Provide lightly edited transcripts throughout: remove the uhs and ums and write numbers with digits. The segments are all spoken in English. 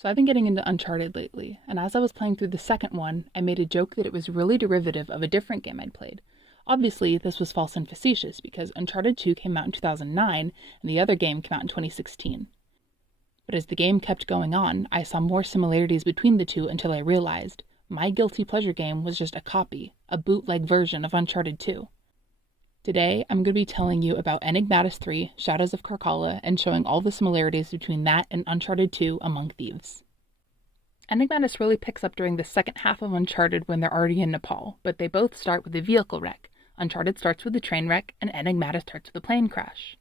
So I've been getting into Uncharted lately, and as I was playing through the second one, I made a joke that it was really derivative of a different game I'd played. Obviously, this was false and facetious because Uncharted 2 came out in 2009 and the other game came out in 2016. But as the game kept going on, I saw more similarities between the two until I realized my guilty pleasure game was just a copy, a bootleg version of Uncharted 2. Today, I'm going to be telling you about Enigmatis 3, Shadows of Karkhala, and showing all the similarities between that and Uncharted 2 Among Thieves. Enigmatis really picks up during the second half of Uncharted when they're already in Nepal, but they both start with a vehicle wreck. Uncharted starts with a train wreck, and Enigmatis starts with a plane crash.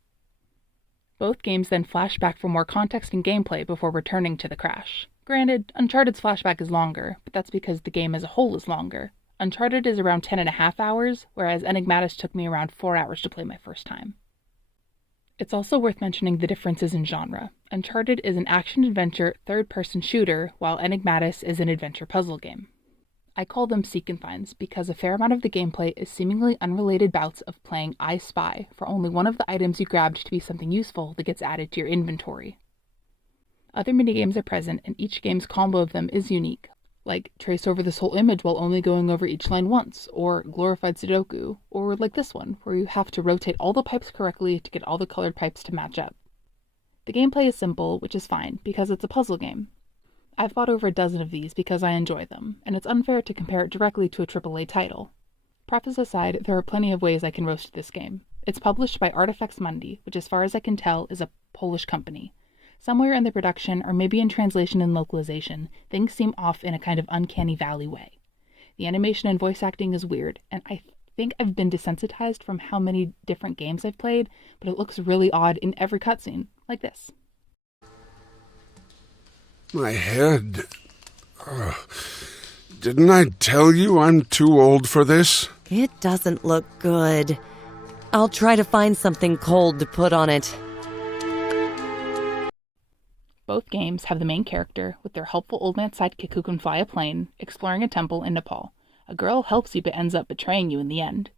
Both games then flash back for more context and gameplay before returning to the crash. Granted, Uncharted's flashback is longer, but that's because the game as a whole is longer. Uncharted is around 10.5 hours, whereas Enigmatis took me around 4 hours to play my first time. It's also worth mentioning the differences in genre. Uncharted is an action-adventure, third-person shooter, while Enigmatis is an adventure puzzle game. I call them seek and finds because a fair amount of the gameplay is seemingly unrelated bouts of playing I Spy for only one of the items you grabbed to be something useful that gets added to your inventory. Other minigames are present, and each game's combo of them is unique, like trace over this whole image while only going over each line once, or glorified Sudoku, or like this one, where you have to rotate all the pipes correctly to get all the colored pipes to match up. The gameplay is simple, which is fine, because it's a puzzle game. I've bought over a dozen of these because I enjoy them, and it's unfair to compare it directly to a AAA title. Preface aside, there are plenty of ways I can roast this game. It's published by Artifex Mundi, which as far as I can tell is a Polish company. Somewhere in the production, or maybe in translation and localization, things seem off in a kind of uncanny valley way. The animation and voice acting is weird, and I think I've been desensitized from how many different games I've played, but it looks really odd in every cutscene, like this. My head. Didn't I tell you I'm too old for this? It doesn't look good. I'll try to find something cold to put on it. Both games have the main character, with their helpful old man sidekick who can fly a plane, exploring a temple in Nepal. A girl helps you but ends up betraying you in the end.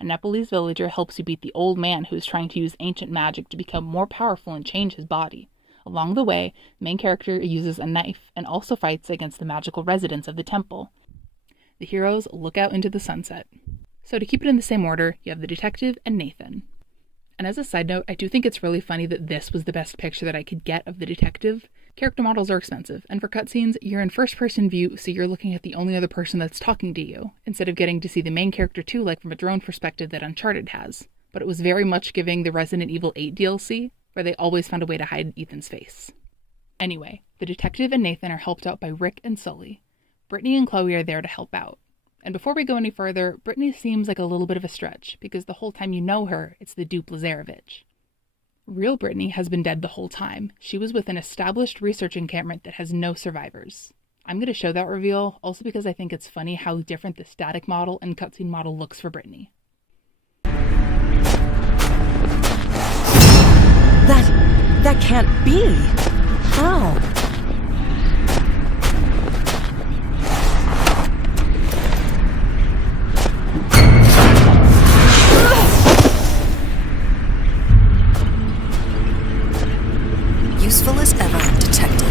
A Nepalese villager helps you beat the old man who is trying to use ancient magic to become more powerful and change his body. Along the way, the main character uses a knife and also fights against the magical residents of the temple. The heroes look out into the sunset. So to keep it in the same order, you have the detective and Nathan. And as a side note, I do think it's really funny that this was the best picture that I could get of the detective. Character models are expensive, and for cutscenes, you're in first-person view, so you're looking at the only other person that's talking to you, instead of getting to see the main character too, like from a drone perspective that Uncharted has. But it was very much giving the Resident Evil 8 DLC, where they always found a way to hide Ethan's face. Anyway, the detective and Nathan are helped out by Rick and Sully. Brittany and Chloe are there to help out. And before we go any further, Brittany seems like a little bit of a stretch, because the whole time you know her, it's the dupe Lazarevich. Real Brittany has been dead the whole time. She was with an established research encampment that has no survivors. I'm going to show that reveal, also because I think it's funny how different the static model and cutscene model looks for Brittany. That can't be. How? Useful as ever, detective.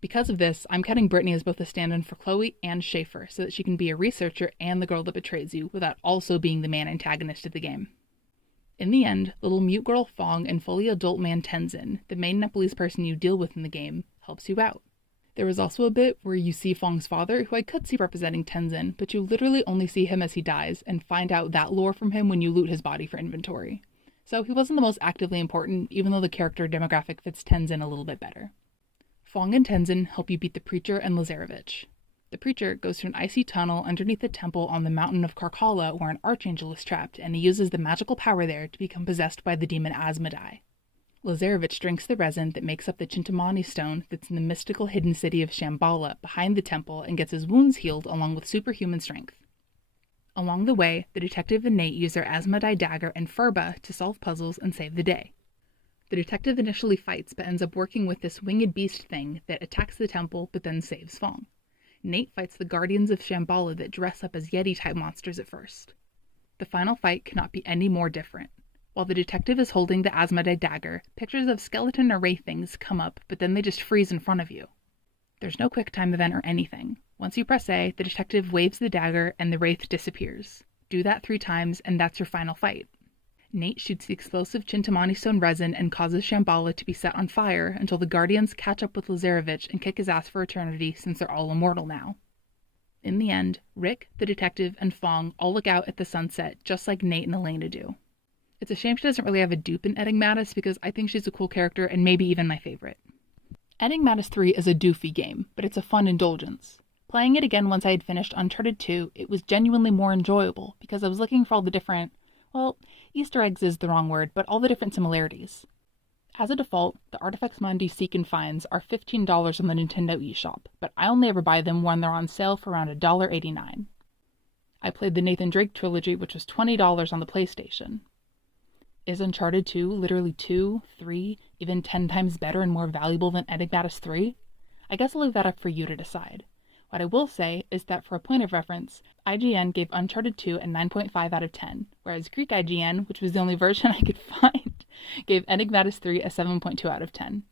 Because of this, I'm cutting Brittany as both a stand-in for Chloe and Schaefer, so that she can be a researcher and the girl that betrays you, without also being the main antagonist of the game. In the end, little mute girl Fong and fully adult man Tenzin, the main Nepalese person you deal with in the game, helps you out. There is also a bit where you see Fong's father, who I could see representing Tenzin, but you literally only see him as he dies, and find out that lore from him when you loot his body for inventory. So he wasn't the most actively important, even though the character demographic fits Tenzin a little bit better. Fong and Tenzin help you beat the Preacher and Lazarevich. The Preacher goes through an icy tunnel underneath the temple on the mountain of Karkhala where an archangel is trapped, and he uses the magical power there to become possessed by the demon Asmodai. Lazarevich drinks the resin that makes up the Chintamani stone that's in the mystical hidden city of Shambhala behind the temple and gets his wounds healed along with superhuman strength. Along the way, the detective and Nate use their Asmodai dagger and Furba to solve puzzles and save the day. The detective initially fights but ends up working with this winged beast thing that attacks the temple but then saves Fong. Nate fights the guardians of Shambhala that dress up as Yeti-type monsters at first. the final fight cannot be any more different. While the detective is holding the Asmodee dagger, picture of skeleton or wraith things come up, but then they just freeze in front of you. There's no quick time event or anything. Once you press A, the detective waves the dagger and the wraith disappears. Do that 3 times and that's your final fight. Nate shoots the explosive Chintamani stone resin and causes Shambhala to be set on fire until the Guardians catch up with Lazarevich and kick his ass for eternity since they're all immortal now. In the end, Rick, the detective, and Fong all look out at the sunset just like Nate and Elena do. It's a shame she doesn't really have a dupe in Enigmatis because I think she's a cool character and maybe even my favorite. Enigmatis 3 is a doofy game, but it's a fun indulgence. Playing it again once I had finished Uncharted 2, it was genuinely more enjoyable because I was looking for all the different, well, Easter eggs is the wrong word, but all the different similarities. As a default, the Artifex Mundi Seek and Finds are $15 on the Nintendo eShop, but I only ever buy them when they're on sale for around $1.89. I played the Nathan Drake trilogy, which was $20 on the PlayStation. Is Uncharted 2 literally 2, 3, even 10 times better and more valuable than Enigmatis 3? I guess I'll leave that up for you to decide. What I will say is that for a point of reference, IGN gave Uncharted 2 a 9.5 out of 10, whereas Greek IGN, which was the only version I could find, gave Enigmatis 3 a 7.2 out of 10.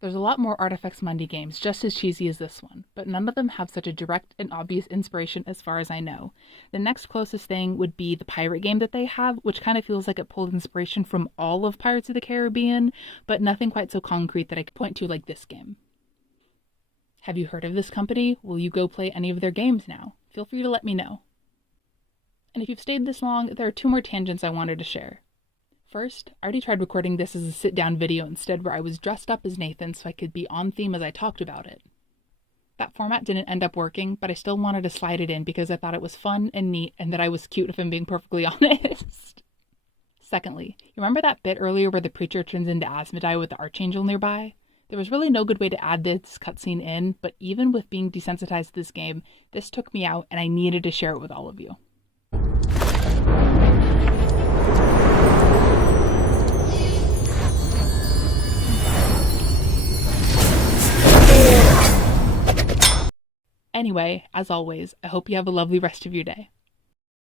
There's a lot more Artifex Mundi games just as cheesy as this one, but none of them have such a direct and obvious inspiration as far as I know. The next closest thing would be the pirate game that they have, which kind of feels like it pulled inspiration from all of Pirates of the Caribbean, but nothing quite so concrete that I could point to like this game. Have you heard of this company? Will you go play any of their games now? Feel free to let me know. And if you've stayed this long, there are 2 more tangents I wanted to share. First, I already tried recording this as a sit-down video instead where I was dressed up as Nathan so I could be on theme as I talked about it. That format didn't end up working, but I still wanted to slide it in because I thought it was fun and neat and that I was cute if I'm being perfectly honest. Secondly, you remember that bit earlier where the preacher turns into Asmodee with the Archangel nearby? There was really no good way to add this cutscene in, but even with being desensitized to this game, this took me out and I needed to share it with all of you. Anyway, as always, I hope you have a lovely rest of your day.